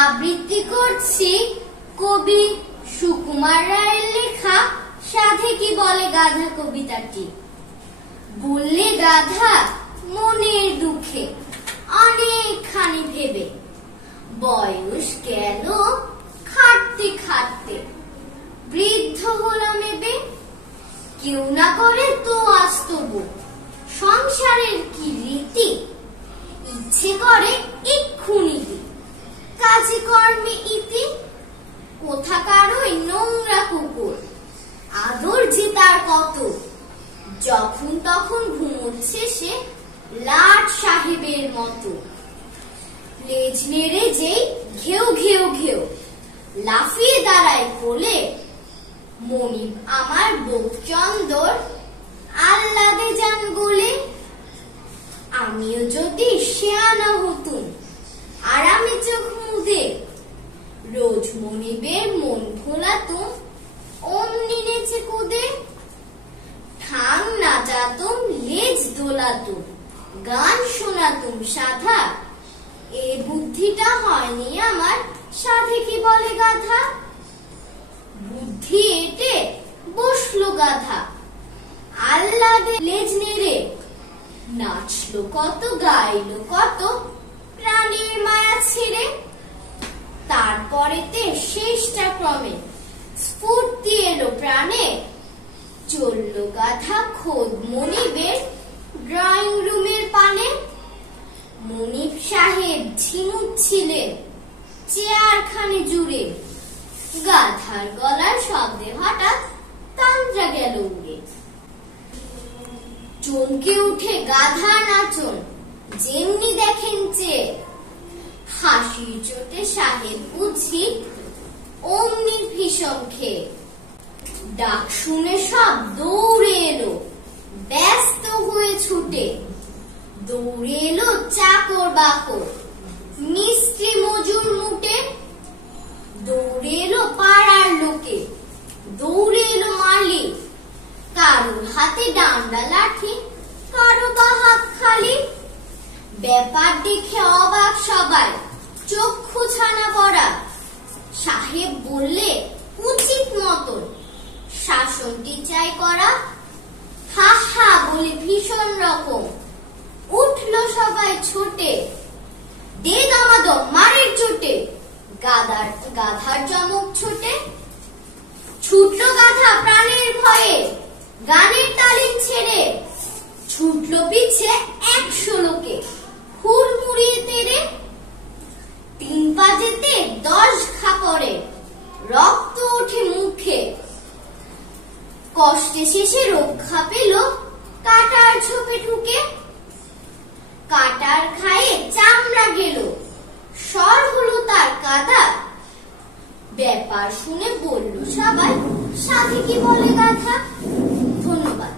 আবৃত্তি করছি কবি সুকুমার রায়ের লেখা সাধে কি বলে গাধা কবিতাটি। বললে গাধা মনের দুঃখে অনেকখানি ভেবে, বয়স গেল খাটতে খাটতে বৃদ্ধ হলাম এবে। কেউ না করে তো আজ তবু সংসারের কি রীতি, ইচ্ছে করে এক্ষুনি কাজে কর্মে ইতি। কোথাকার ওই নোংরা কুকুর আদর যে তার কত, যখন তখন ঘুমোচ্ছে সে লাট সাহেবের মতো। লেজ নেড়ে যেই ঘেউ ঘেউ ঘেউ লাফিয়ে দাঁড়ায় কোলে, মনিব আমার বোকচন্দর আহ্লাদে যান গোলে। আমিও যদি শেয়ানা হতুম আরামে চোখ মুদে, রোজ মনিবের মন ভোলাতুম অমনি নেচে কুদে। ঠাং নাচাতুম লেজ দোলাতুম গান শোনাতুম সাধা, এ বুদ্ধিটা হয়নি আমার সাধে কি বলে গাধা। বুদ্ধি এটে বসলো গাধা আহ্লাদে লেজ নেড়ে, নাচলো কত গাইলো কত প্রাণের মায়া ছেড়ে। তারপরেতে শেষটা ক্রমে স্ফূর্তি এলো প্রাণে, চললো গাধা খোদ মনিবের ড্রয়িং রুমের পানে। মনিব সাহেব ঝিমুচ্ছিলেন চেয়ারখানে জুড়ে, গাধার গলার শব্দে হঠাৎ তন্দ্রা গেল উড়ে। চমকে উঠে গাধা নাচন যেমনি দেখেন চেয়ে, হাসির চোটে সাহেব বুঝি অমনি ভীষণ খেয়ে। ডাক শুনে সব দৌড়ে এলো ব্যস্ত হয়ে ছুটে, দৌড়ে এলো চাকর বাকর মিস্ত্রি মজুর মুটে। দৌড়ে এলো পাড়ার লোকে, দৌড়ে এলো মালিক, কারোর হাতে ডান্ডা লাঠি কারো বা হাত খালি। ব্যাপার দেখে অবাক সবাই চক্ষু ছানা পড়া, সাহেব বললে উচিত মতন শাসনটি চাই করা। হা হা বলে ভীষণ রকম উঠলো সবাই ছোটে, দে দমাদম মারের চোটে গাধার চমক ছোটে। ছুটলো গাধা প্রাণের ভয়ে গানের তালিম ছেড়ে, ছুটলো পিছে 100 লোকে হুড়মুড়িয়ে তেড়ে। 3 পা যেতে 10 ঘা পড়ে, রক্ত ওঠে মুখে, কষ্টে শেষে রক্ষা পেল কাটার ঝোপে ঢুকে। কাটার খায়ে চামড়া গেল সর হলো তার কাদা, ব্যাপার শুনে বলল সবাই সাধে কি বলে গাধা। ধন্যবাদ।